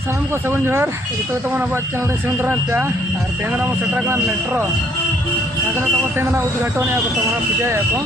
सामान को सबन जोहर जो तमन अब चैनल सेंद्रा और तेना सेटर मेट्रो तब तेना उद्घाटन को तब पूजा को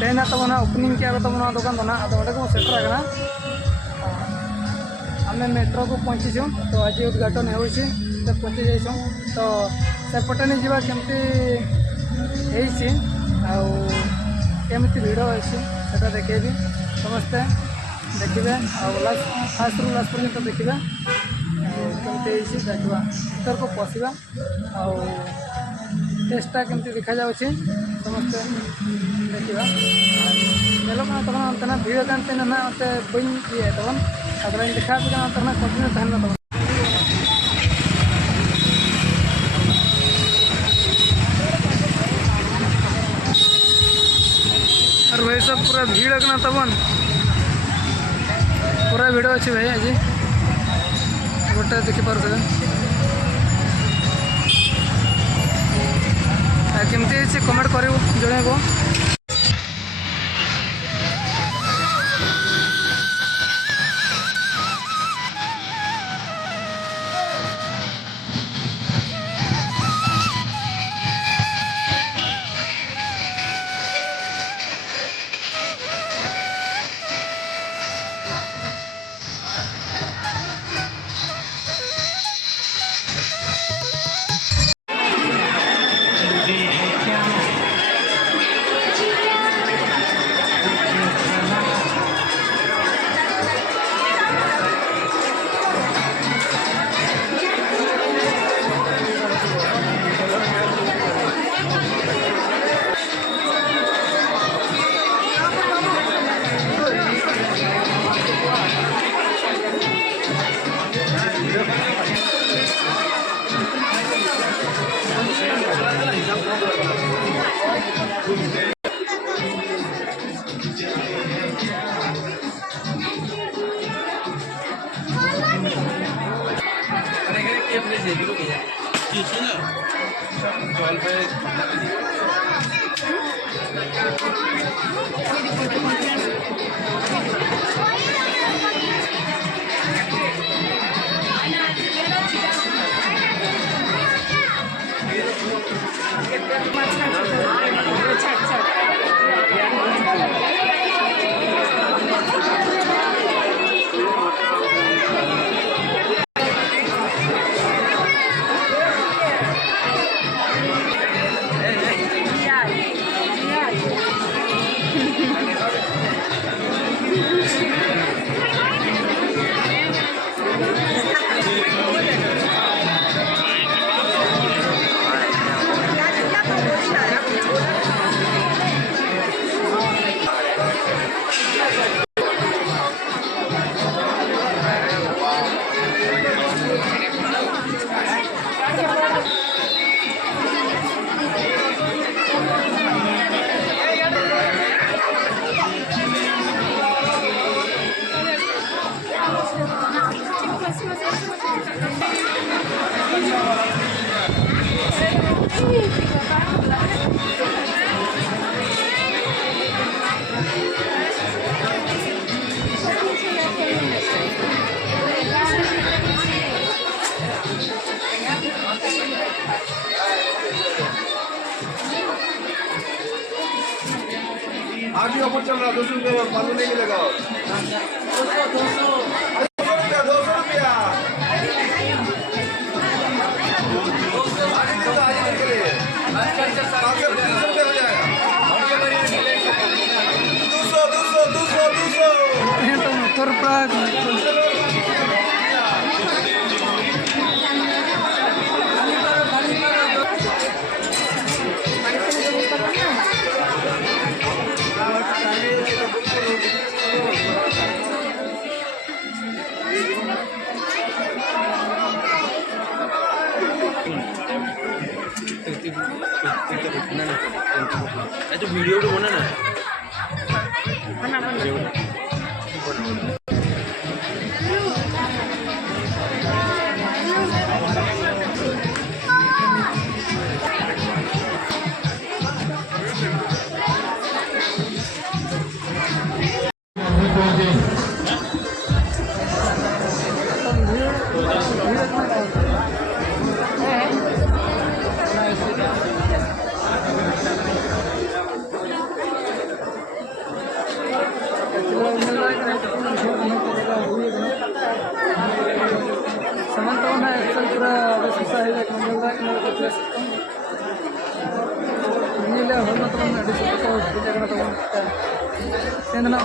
तेना तब ओपनिंग के दुकान दो अटे को सेटर आम मेट्रो को पहुँचीचु तो आज उद्घाटन हो पहुँची जाइछुँ तो सेपटे नहीं जावा केमती केमती भिड़ अच्छी से देखेबी समस्ते देखिए फास्ट रु लास्ट पर्यटन देखा कमी देखा भर को पशिया टेस्टा केमती देखा जाऊँगी समस्ते देखा चलो तब भिड़ कानते ना मत बी ये तब अगर देखा कंटिन्यू तहन तब और भाई सब पूरा भीड़ ना तबन पूरा भिड़ अच्छे भाई आज गोटे देखिपारे केमती कमेंट कर जनइब जल पे आगे ऑफर चल रहा 200 रुपये मालूम नहीं मिलेगा 200 रुपया वीडियो बना ना सामान तो ना एक्चुअल पूरा susah ya kalau nggak terus ini lah hormat teman ada satu bicara teman kita yang nak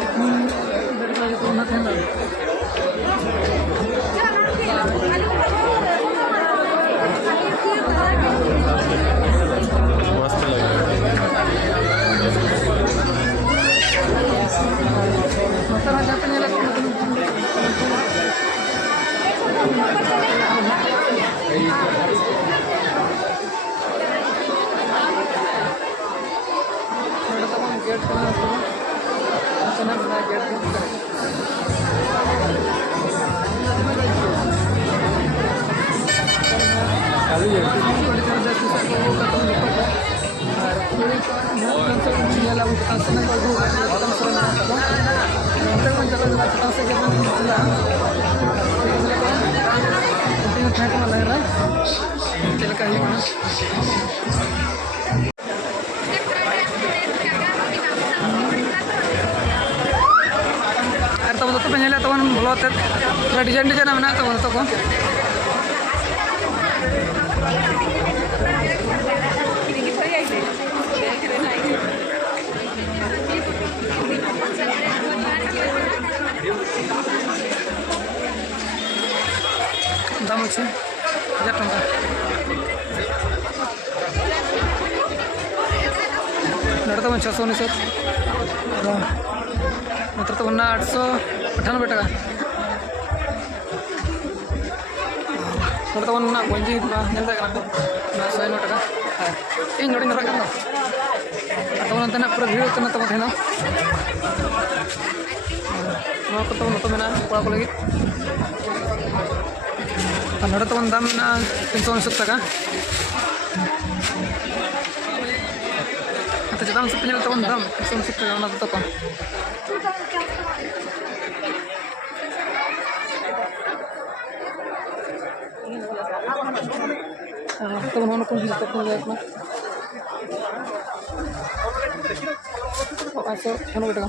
dari lagi teman kita मस्त लग रहा masa raja penyelek गेट teman-teman penyelek teman melotet desain-desain mana teman-teman dalam sih jatuh kan नड़ तो 600 sir नत्र तो 898 टका नड़ तो गंजी नेलदा को 109 टका इन नोड़ी नरक तो नंतना पूरा भीड़ होता तो तेना को तो नतो मेना कोड़ा को लगी नड़ तो दाम 360 टका चेतान से पेनल तवन दाम 360 टका ना तो कम तो उन्होंने कौन सी तक में अपना ऐसे खाना बेटा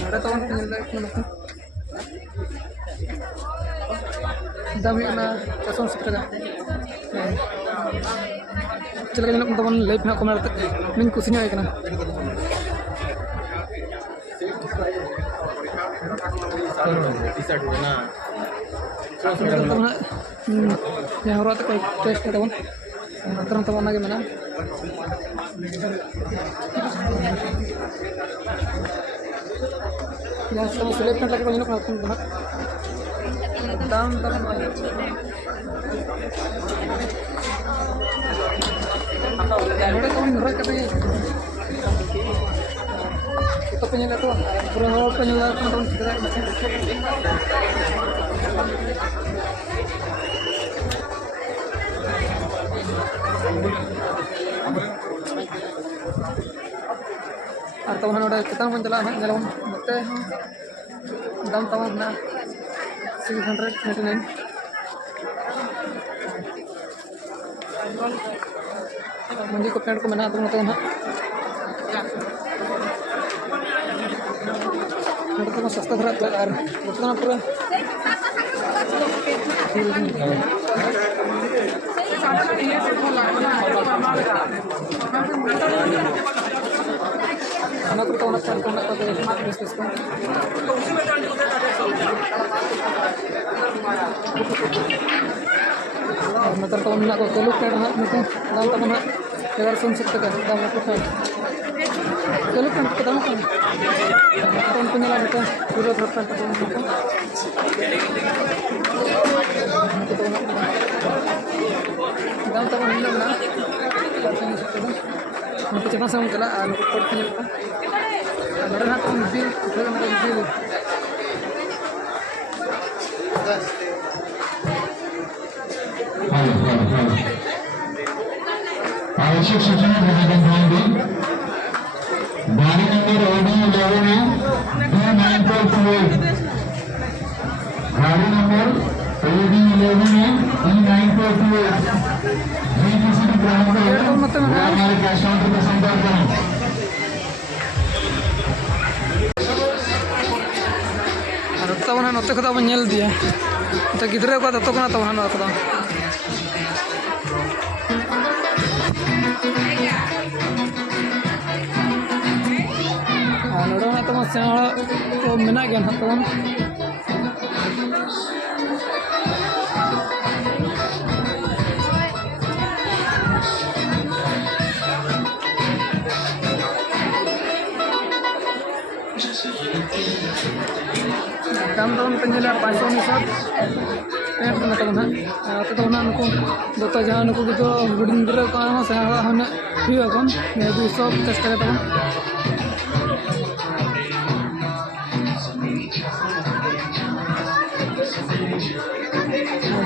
नड़ा तो दाम ना 460 टका चल के तो लाइफ ना कम मिन कुछ नहीं है टी-शर्ट ना yang hormat ko test ko tawon terang tawon lagi mana yang sama selip lagi banyak nak dalam ada kau ngerak katanya itu penyelak tuh kurang penyelak teman-teman kita atau mana kita menjelang jalan mete dalam tahun na 699 मंजी को पेड़ को मना तो ना तो सस्ता थोड़ा यार उतना पूरा anak kita anak cari anak pada bisnis kan मतलब तो उन्हें को तेलुगु पेड़ ना मतलब दाम तो मना 1160 टका दाम को पेड़ तेलुगु पेड़ को दाम को तो उन पुnya lah kita sudah berapa tahun itu दाम तो उन्हें ना 460 टका untuk cepat sama jalan anu kot punya kan ada nak mobil kita nak mobil आवश्यक सूचना प्रदान करेंगे गाड़ी नंबर OD नोते को बन नेल दिया तो गिद्रे को तो कना तब हानो को नोडो ना तो सेना को मेना गया ना तो दाम तो पेंजिला 500 निसाब पेंट ना तो ना तो ना नुको दोता जहां नुको तो हुडिंग गिरे को आमा से हने हुआ कम ने 250 টাকা तो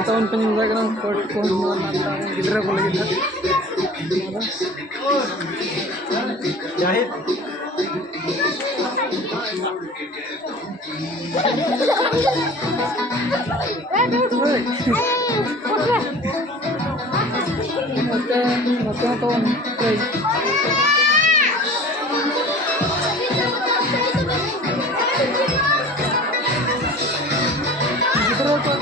tahun penyelenggaraan pertemuan antara Gidra ko lagi na Jahit. Mata tahun Gidra ko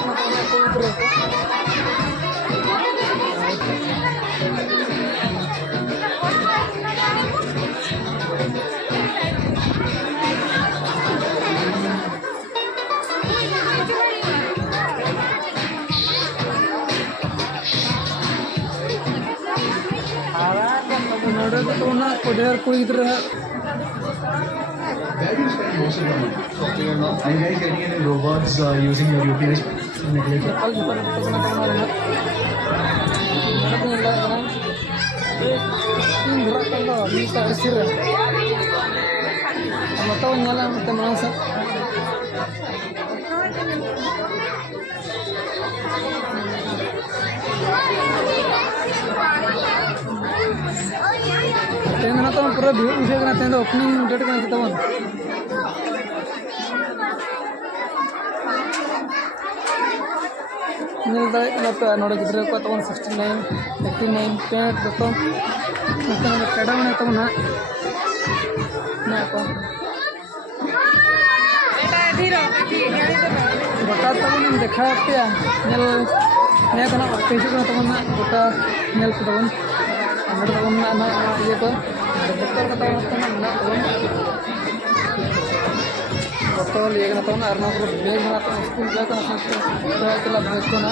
Kodar ko idra Are you guys getting any robots using your UPS network? तेंदना तो पूरा भीड़ उठे करना तेंदो ओपनिंग डेट करना तो वन नेल दाय ना तो नोडे गिद्रे को तो 69 89 पेंट तो मतलब कड़ा बने तो ना को बेटा धीरो गाड़ी तो बता तो हम देखा पे नेल ने तो ना पेज को तो ना बता नेल को तो अंदर तो ना ये तो डॉक्टर का तो ना बotol ये ना तो ना अरना को बैग ना तो स्कूल बैग ना तो चला बैग को ना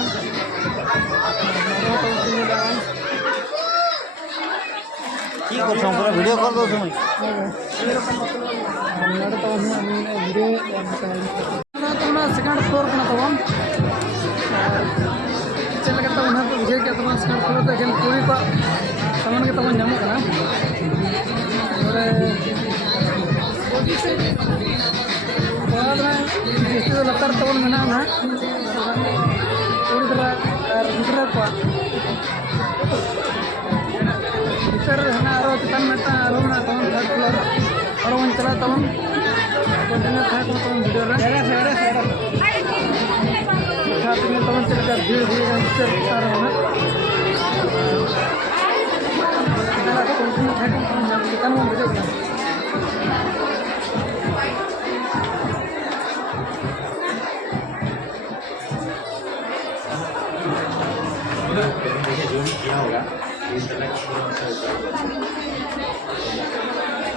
तो सुन ला কি করছ পুরো ভিডিও কল দো তুমি नड़ तो ना वीडियो ना तो ना सेकंड फ्लोर का तो हम चल के तो ना बुझे के तो सेकंड फ्लोर तो खेल पूरी का सामान के तो नाम का और बाद में इसको लतर तो मना ना पूरी तरह दूसरा का इतर ना रो चिकन में ता रो ना तो थर्ड फ्लोर और वन चला तो कंटेनर था तो वीडियो रे खाते में तो चल कर भीड़ भीड़ कर रहा है इधर तो कंटेनर था तो चिकन में वीडियो बना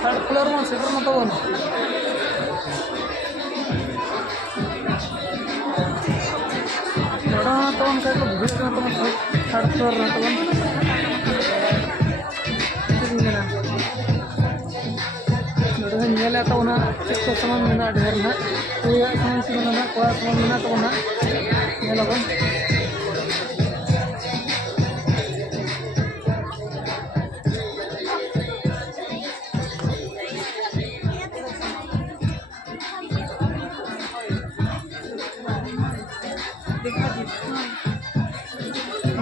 थर्ड फ्लोर में सेटर में तो बड़ा तो हम साइड को वीडियो तो थर्ड फ्लोर में तो बड़ा नेला तो ना इसको सामान में ढेर ना ये सामान से ना कोई सामान में तो ना नेला को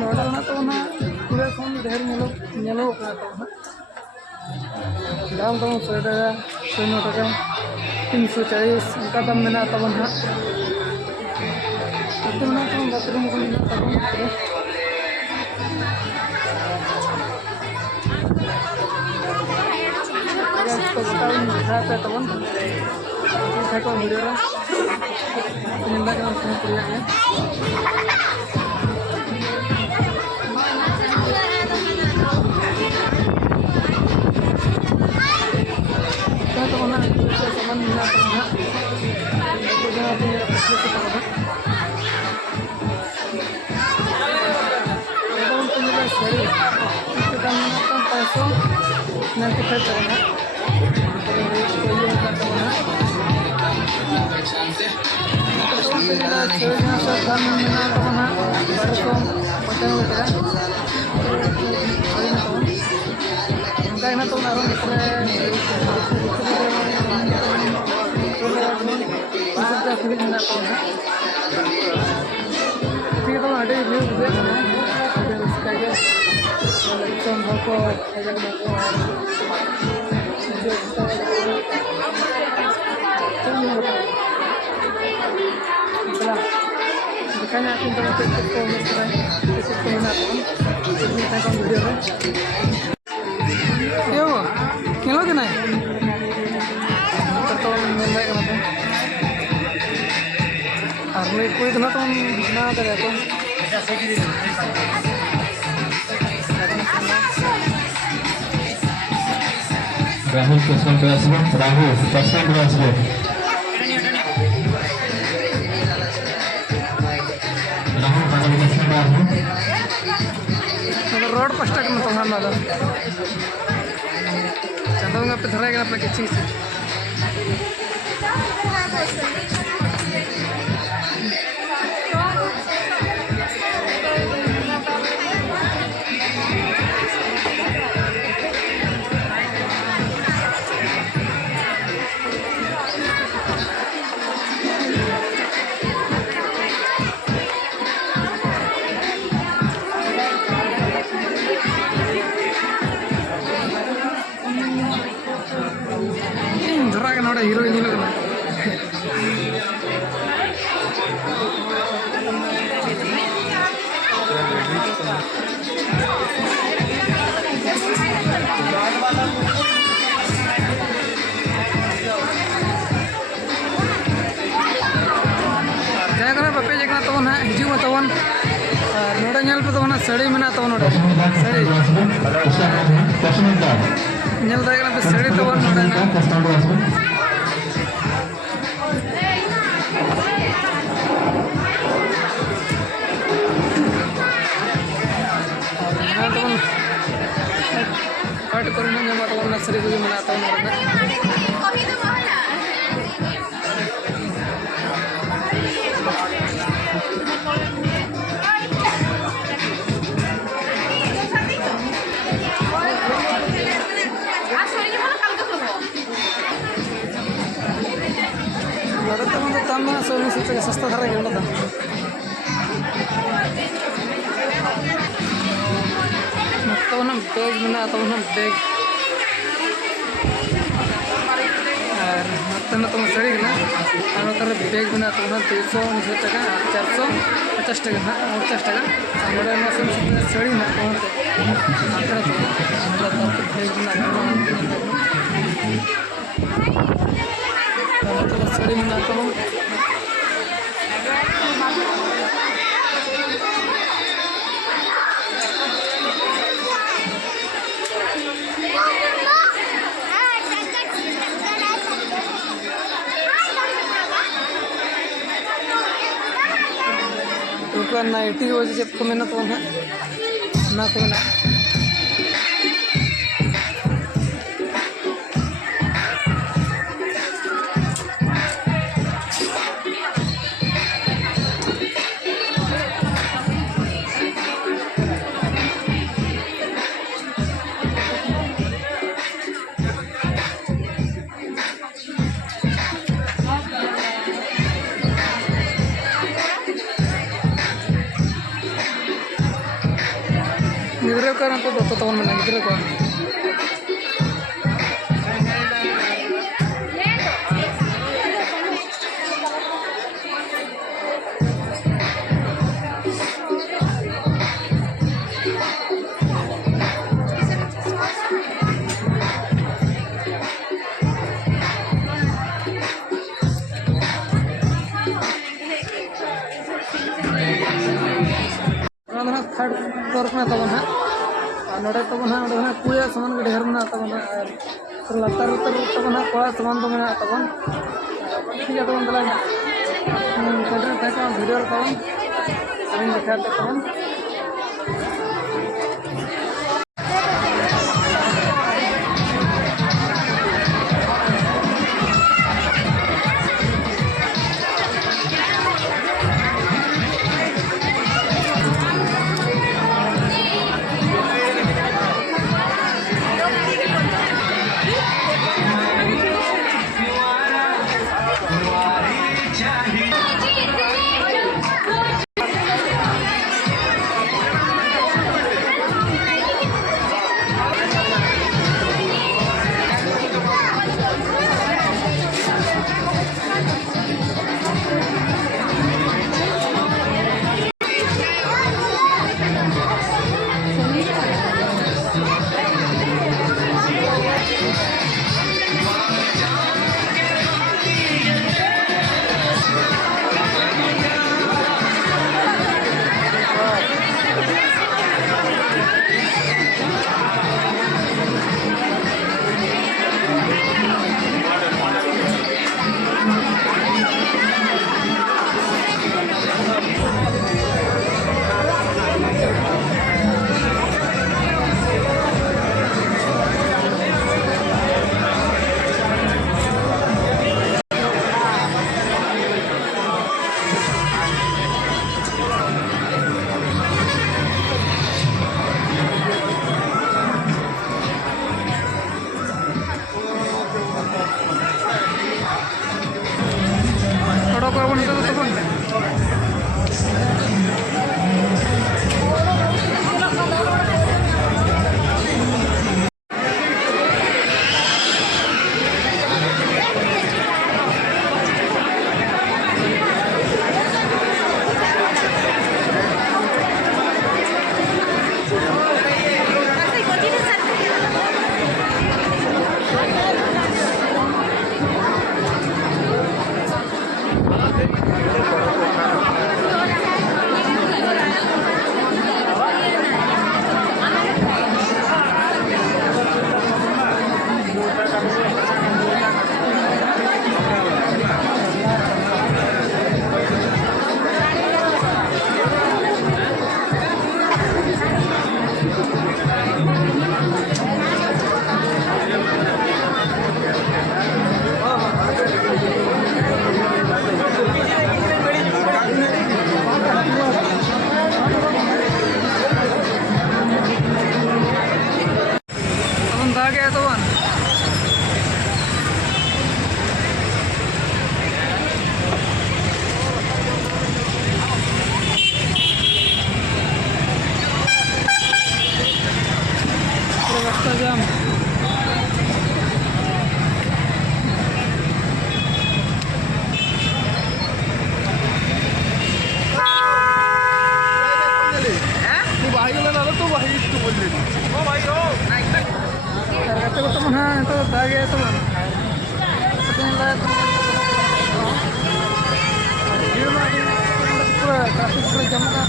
मॉडल ना तो ना पूरे फोन ढेर नेलो का तो दाम तो 100 টাকা 100 টাকা 340 उनका दाम मेना तो ना तो ना तो बाथरूम को ना तो तो बताओ दिखा पे तो Saya kau video lah. Penyembah dengan semua pria ya. Kita tahu nak sama minat nak. Kita jangan punya prestasi terlalu. Kita punya seri. Kita menonton pasal nanti kita cakap. Makanya aku untuk ikut peminatan ini tentang video yo kilo kena tertolong mengenai kenapa army itu kenapa na ada ya tuh Rahul Krishnan Braswell, Rahul Krishnan Braswell. Rahul Krishnan Braswell. Road पर stuck में तो हम ना चंदोंगा पे धरेगा अपना किसी से hero ही लगना बापे जगह तब ना हिजू तबन नोड़े पे तब साड़ी में तब नोड़े साड़ी साड़ी तबन नोड़े हट कर नर्सरी को मनाता हूँ सस्ता धरा है बैग में बैग और साड़ी बैग में 350 टका 450 टका 50 टका साड़ी बैग साड़ी में नाइटी वजह चेक को मेना तो ना को मेना गिद्रे को तो तब मैं गिद्रे को थर्ड फ्लोर में तब ना नोड़े तब ना कुड़िया सामान के ढेर में तब लातार उतर तब ना कोड़ा सामान तो में तब ठीक है तब कंटिन्यू वीडियो तब दिखा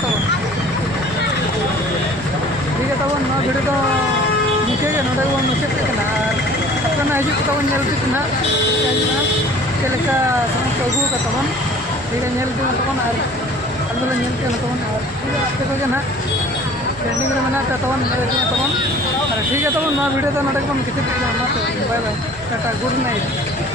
तब ठीक है तब वीडियो तो मुख्य नोड़े बन मुचाद अपना हजू तब ना चलका अगू तब ठीक है तब अलग तब आपे ना ट्रेंडिंग में तब तब ठीक है तब वीडियो तो नोड़े बन किसी bye bye tata good night.